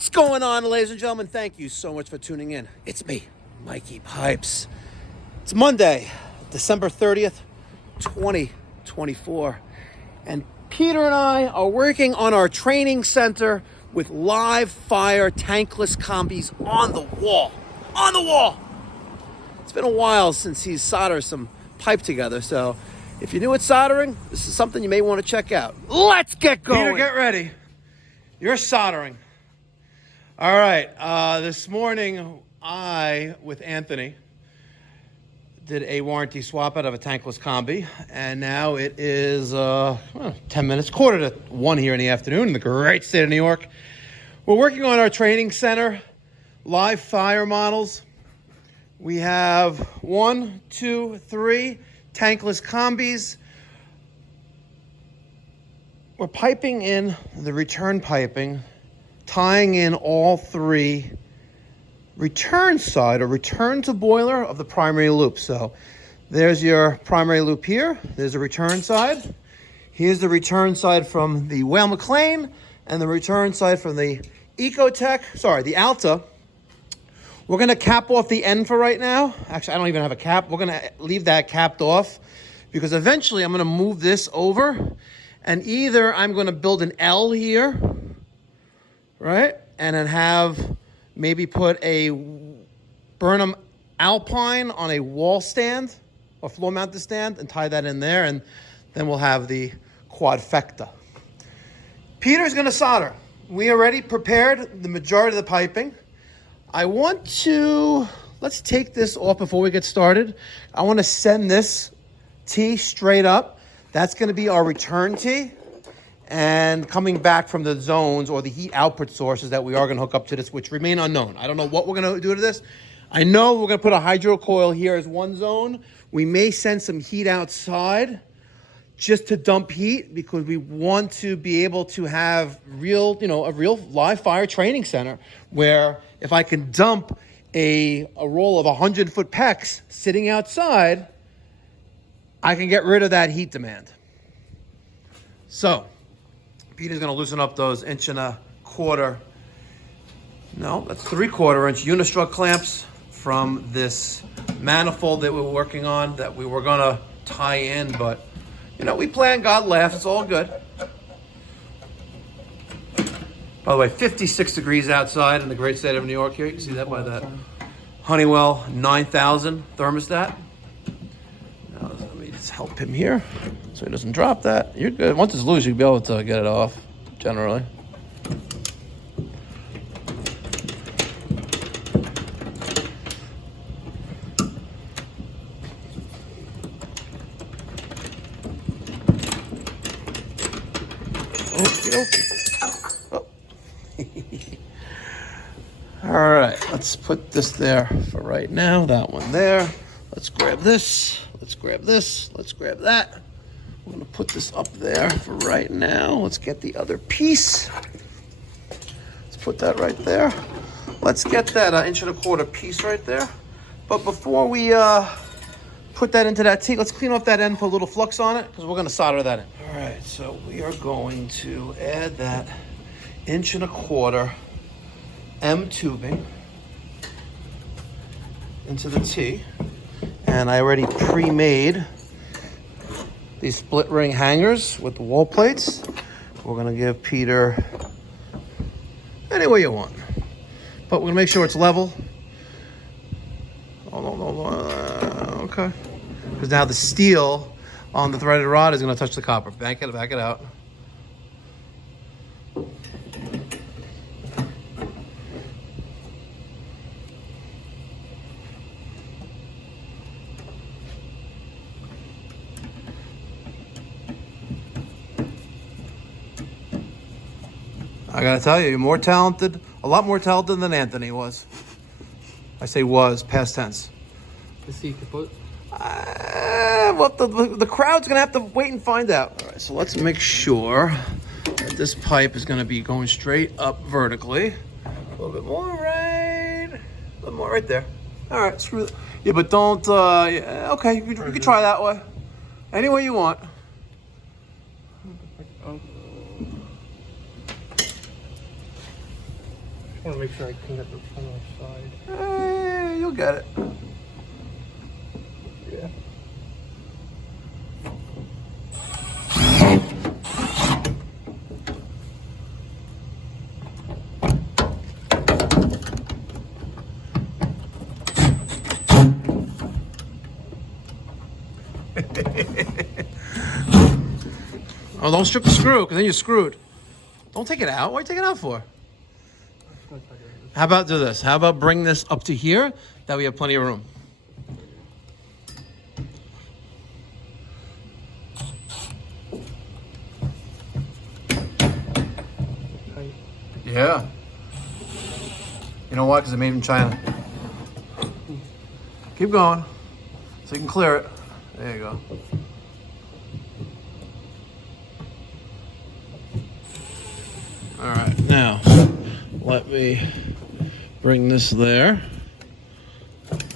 What's going on, ladies and gentlemen? Thank you so much for tuning in. It's me, Mikey Pipes. It's Monday, December 30th, 2024. And Peter and I are working on our training center with live fire tankless combis on the wall. On the wall! It's been a while since he's soldered some pipe together, so if you're new at soldering, this is something you may want to check out. Let's get going! Peter, get ready. You're soldering. All right, this morning I, with Anthony, did a warranty swap out of a tankless combi, and now it is 10 minutes, quarter to 1 here in the afternoon in the great state of New York. We're working on our training center, live fire models. We have 1, 2, 3 tankless combis. We're piping in the return piping, tying in all 3 return side or return to boiler of the primary loop. So there's your primary loop here. There's a return side. Here's the return side from the Whale McLean and the return side from the the Alta. We're gonna cap off the end for right now. Actually, I don't even have a cap. We're gonna leave that capped off because eventually I'm gonna move this over and either I'm gonna build an L here, right? And then have maybe put a Burnham Alpine on a wall stand or floor mounted stand and tie that in there, and then we'll have the quadfecta. Peter's gonna solder. We already prepared the majority of the piping. Let's take this off before we get started. I wanna send this tee straight up. That's gonna be our return tee. And coming back from the zones or the heat output sources that we are gonna hook up to this, which remain unknown. I don't know what we're gonna do to this. I know we're gonna put a hydro coil here as one zone. We may send some heat outside just to dump heat because we want to be able to have a real live fire training center where if I can dump a roll of 100-foot PEX sitting outside, I can get rid of that heat demand. So, Peter's gonna loosen up those 1.25 that's 3/4 inch unistrut clamps from this manifold that we're working on that we were gonna tie in, but we plan, God laughs, it's all good. By the way, 56 degrees outside in the great state of New York here. You can see that by that Honeywell 9000 thermostat. Now, let me just help him here so he doesn't drop that. You're good. Once it's loose, you'll be able to get it off, generally. Okay. Oh. All right, let's put this there for right now. That one there. Let's grab this. Let's grab this. Let's grab that. We're gonna put this up there for right now. Let's get the other piece. Let's put that right there. Let's get that 1.25 piece right there. But before we put that into that T, let's clean off that end, put a little flux on it, because we're gonna solder that in. All right, so we are going to add that 1.25 M tubing into the T. And I already pre-made these split ring hangers with the wall plates. We're gonna give Peter any way you want, but we're gonna make sure it's level. Okay. Because now the steel on the threaded rod is gonna touch the copper. Back it out. I gotta tell you, you're more talented, a lot more talented than Anthony was. I say was, past tense. Let's see, put. Well, the crowd's gonna have to wait and find out. All right, so let's make sure that this pipe is gonna be going straight up vertically. A little bit more right there. All right, screw it. Yeah, but don't, okay, you can try that way. Any way you want. I want to make sure I can get the front or side. You'll get it. Yeah. Oh, don't strip the screw, because then you're screwed. Don't take it out. What are you taking it out for? How about do this? How about bring this up to here? That we have plenty of room. Tight. Yeah. You know why? Because it's made in China. Keep going. So you can clear it. There you go. All right, now let me bring this there.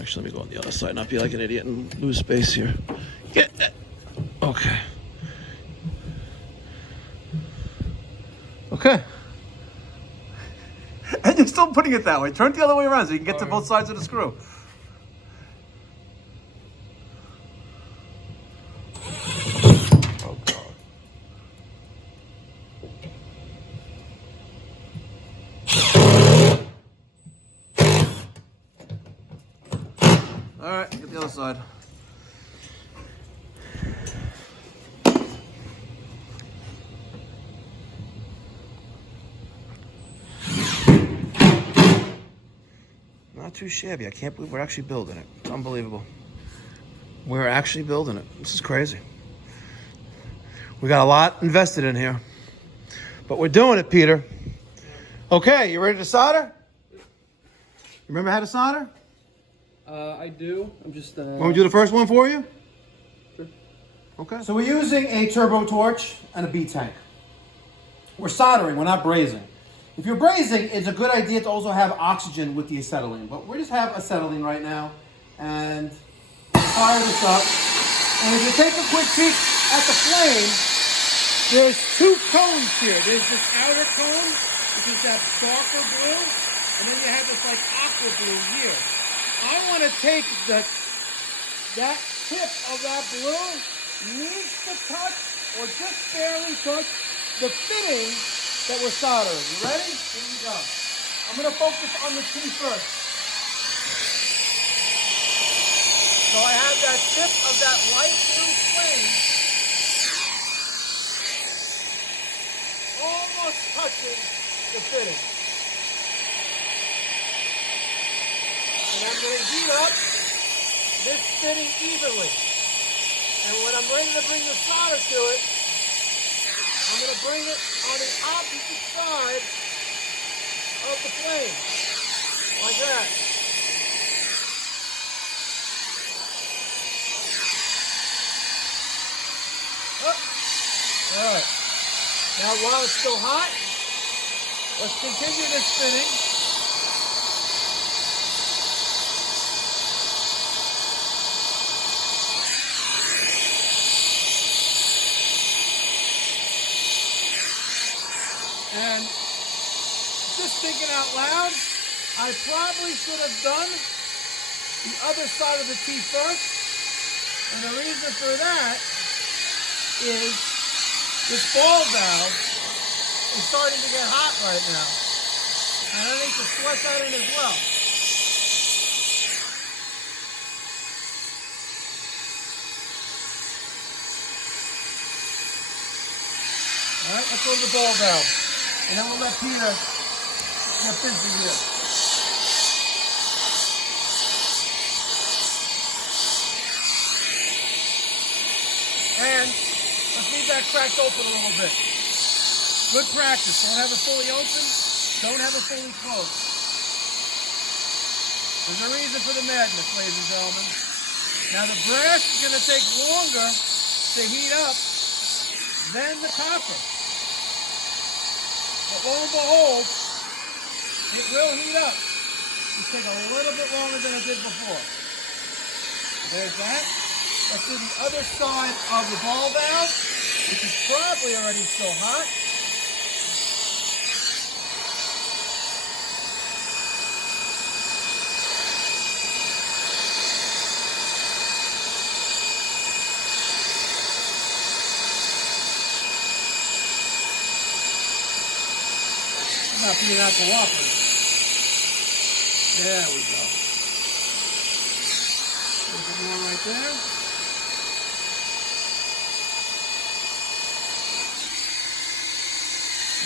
Actually, let me go on the other side, not be like an idiot and lose space here. Get it. Okay. Okay. And you're still putting it that way. Turn it the other way around so you can get to both sides of the screw. Oh god. All right, get the other side. Not too shabby. I can't believe we're actually building it. It's unbelievable. We're actually building it. This is crazy. We got a lot invested in here. But we're doing it, Peter. Okay, you ready to solder? Remember how to solder? I do. I'm just. Want me to do the first one for you? Sure. Okay. So we're using a turbo torch and a B tank. We're soldering, we're not brazing. If you're brazing, it's a good idea to also have oxygen with the acetylene. But we just have acetylene right now. And fire this up. And if you take a quick peek at the flame, there's two cones here. There's this outer cone, which is that darker blue. And then you have this like aqua blue here. I want to take that tip of that blue, needs to touch, or just barely touch, the fitting that we're soldering. You ready? Here we go. I'm going to focus on the T first. So I have that tip of that light blue flame almost touching the fitting. And I'm going to heat up this fitting evenly. And when I'm ready to bring the solder to it, I'm going to bring it on the opposite side of the flame. Like that. Up. All right. Now while it's still hot, let's continue this spinning. And just thinking out loud, I probably should have done the other side of the T first. And the reason for that is this ball valve is starting to get hot right now. And I need to sweat that in as well. All right, let's go to the ball valve. And then we'll let Peter get busy here. And let's leave that cracked open a little bit. Good practice. Don't have it fully open. Don't have it fully closed. There's a reason for the madness, ladies and gentlemen. Now the brass is going to take longer to heat up than the copper. But lo and behold, it will heat up. Just take a little bit longer than it did before. There's that. Let's do the other side of the ball valve, which is probably already still hot. not being out cooperative. There we go. A little bit more right there.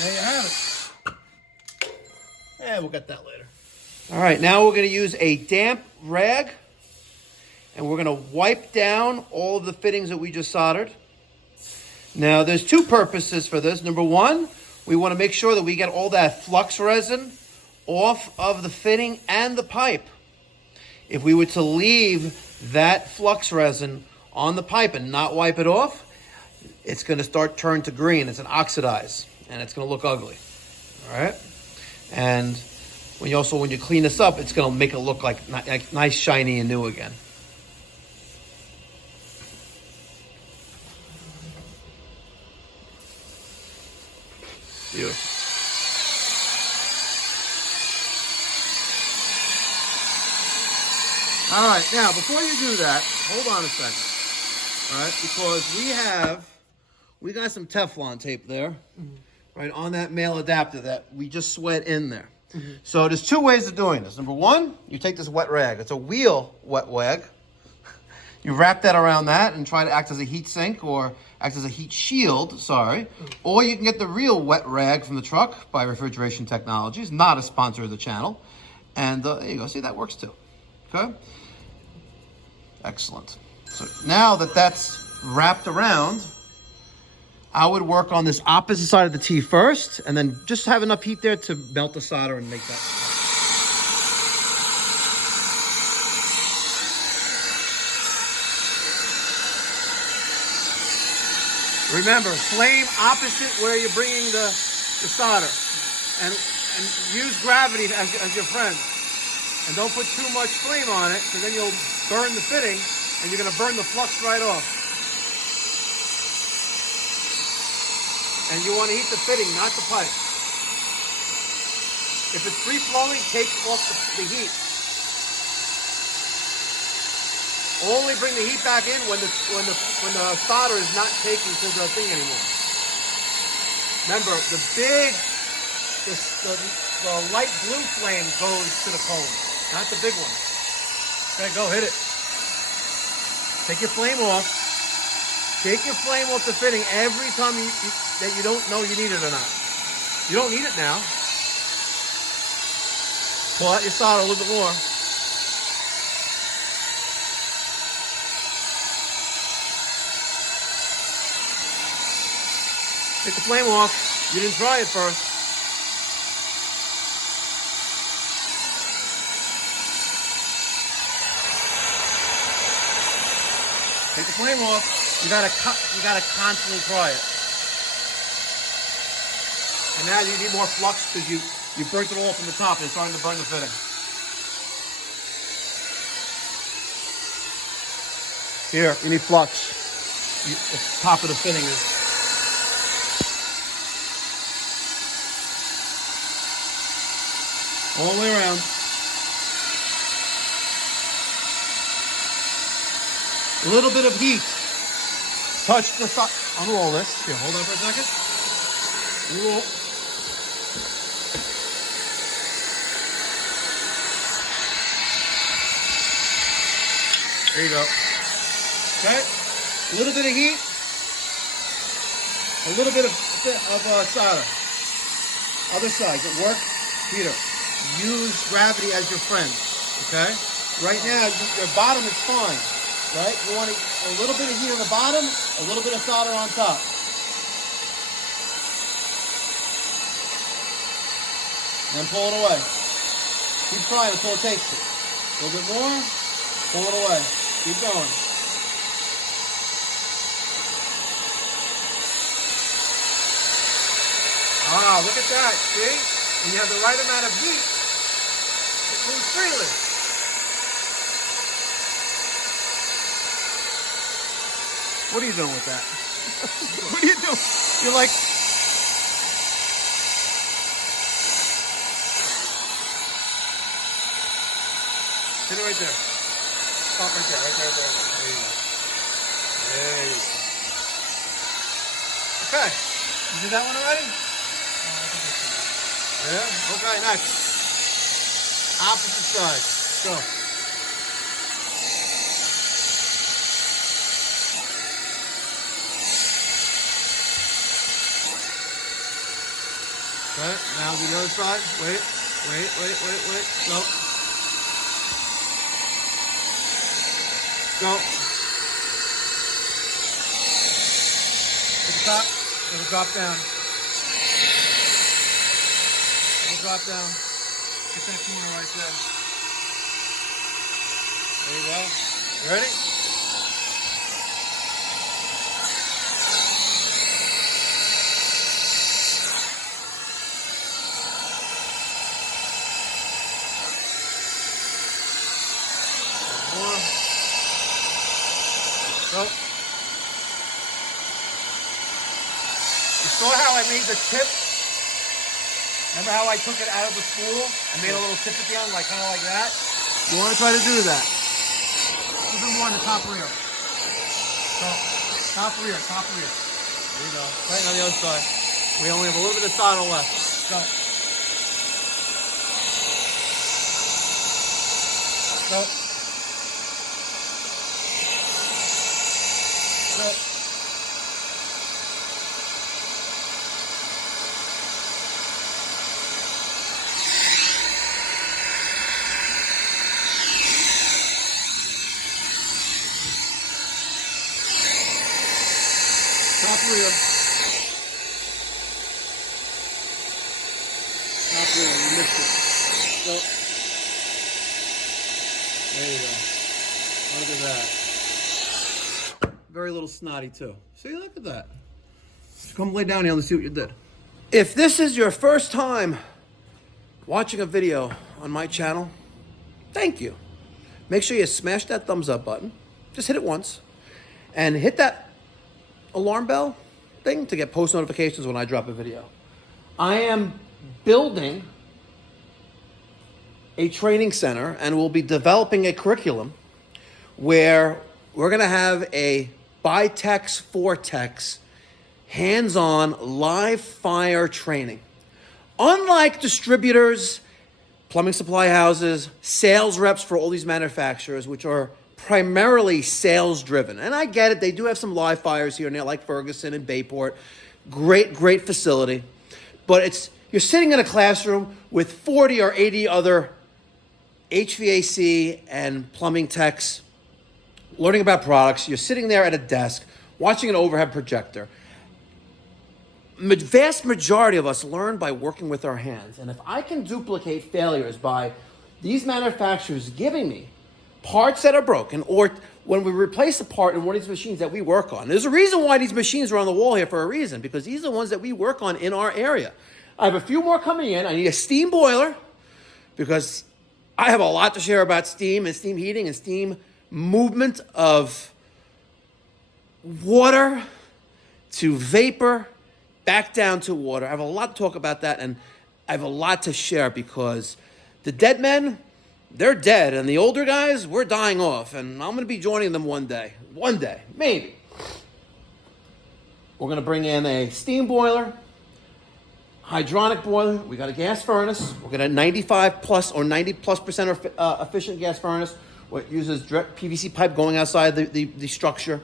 There you have it. Yeah, we'll get that later. All right, now we're going to use a damp rag, and we're going to wipe down all of the fittings that we just soldered. Now, there's two purposes for this. Number one, we want to make sure that we get all that flux resin off of the fitting and the pipe. If we were to leave that flux resin on the pipe and not wipe it off, it's going to start turn to green. It's going to oxidize, and it's going to look ugly. All right? And when you clean this up, it's going to make it look like nice, shiny, and new again. Beautiful. All right, now before you do that, hold on a second. All right, because we got some Teflon tape there, right on that male adapter that we just sweat in there. So there's two ways of doing this. Number one, you take this wet rag. It's a wheel wet rag. You wrap that around that and try to act as a heat sink or act as a heat shield, Or you can get the real wet rag from the truck by Refrigeration Technologies, not a sponsor of the channel. And there you go. See, that works too. Okay? Excellent. So now that that's wrapped around, I would work on this opposite side of the T first, and then just have enough heat there to melt the solder and make that. Remember, flame opposite where you're bringing the solder, and use gravity as your friend. And don't put too much flame on it, because then you'll burn the fitting, and you're going to burn the flux right off. And you want to heat the fitting, not the pipe. If it's free-flowing, take off the heat. Only bring the heat back in when the solder is not taking to the thing anymore. Remember, the light blue flame goes to the cone, not the big one. Okay, go hit it. Take your flame off. Take your flame off the fitting every time that you don't know you need it or not. You don't need it now. Pull out your solder a little bit more. Take the flame off. You didn't try it first. Take the flame off. You gotta constantly try it. And now you need more flux because you burnt it all from the top and it's starting to burn the fitting. Here, you need flux. The top of the fitting is. All the way around. A little bit of heat. Touch the side. Unroll this. Here, hold on for a second. Roll. There you go. Okay. A little bit of heat. A little bit of solder. Other side. Good work. Peter. Use gravity as your friend. Okay. Right now, your bottom is fine. Right? You want a little bit of heat on the bottom, a little bit of solder on top. And then pull it away. Keep trying until it takes it. A little bit more, pull it away. Keep going. Ah, look at that, see? When you have the right amount of heat, it moves freely. What are you doing with that? What are you doing? You're like... Hit it right there. Stop right there, right there, right there. There you go. There you go. Okay. You did that one already? Yeah? Okay, next. Opposite side. Go. Okay, now do the other side. Wait. Go. Go. At the top, it'll drop down. It'll drop down. Get that corner right there. There you go. You ready? More. Go. You saw how I made the tip? Remember how I took it out of the spool? I made a little tip at the end, like kind of like that? You want to try to do that? A little bit more on the top rear. So, top rear. There you go. Right on the other side. We only have a little bit of solder left. Go. Go. Go. Top rear. Not really, you missed it. So, there you go. Look at that. Very little snotty too. See, look at that. Just come lay down here and see what you did. If this is your first time watching a video on my channel, thank you. Make sure you smash that thumbs up button. Just hit it once. And hit that alarm bell thing to get post notifications when I drop a video. I am building a training center and we'll be developing a curriculum where we're going to have a by-techs, for-techs, hands-on live fire training. Unlike distributors, plumbing supply houses, sales reps for all these manufacturers, which are primarily sales driven. And I get it, they do have some live fires here and there, like Ferguson and Bayport. Great facility. But you're sitting in a classroom with 40 or 80 other HVAC and plumbing techs learning about products. You're sitting there at a desk watching an overhead projector. Vast majority of us learn by working with our hands. And if I can duplicate failures by these manufacturers giving me parts that are broken, or when we replace a part in one of these machines that we work on. There's a reason why these machines are on the wall here, for a reason, because these are the ones that we work on in our area. I have a few more coming in. I need a steam boiler because I have a lot to share about steam and steam heating and steam movement of water to vapor back down to water. I have a lot to talk about that, and I have a lot to share because the dead men, they're dead, and the older guys, we're dying off, and I'm going to be joining them one day. One day, maybe. We're going to bring in a steam boiler, hydronic boiler. We got a gas furnace. We're going to 95 plus or 90 plus % efficient gas furnace, what uses direct PVC pipe going outside the structure.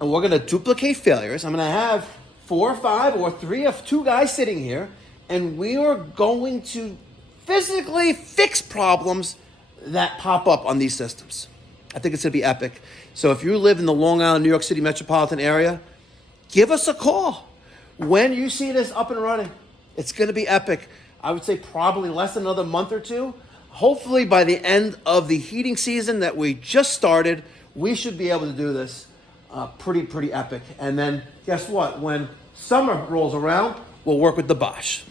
And we're going to duplicate failures. I'm going to have 4 or 5 or 3 of 2 guys sitting here, and we are going to physically fix problems that pop up on these systems. I think it's going to be epic. So if you live in the Long Island, New York City metropolitan area, give us a call when you see this up and running. It's going to be epic. I would say probably less than another month or 2. Hopefully by the end of the heating season that we just started, we should be able to do this pretty epic. And then guess what? When summer rolls around, we'll work with the Bosch.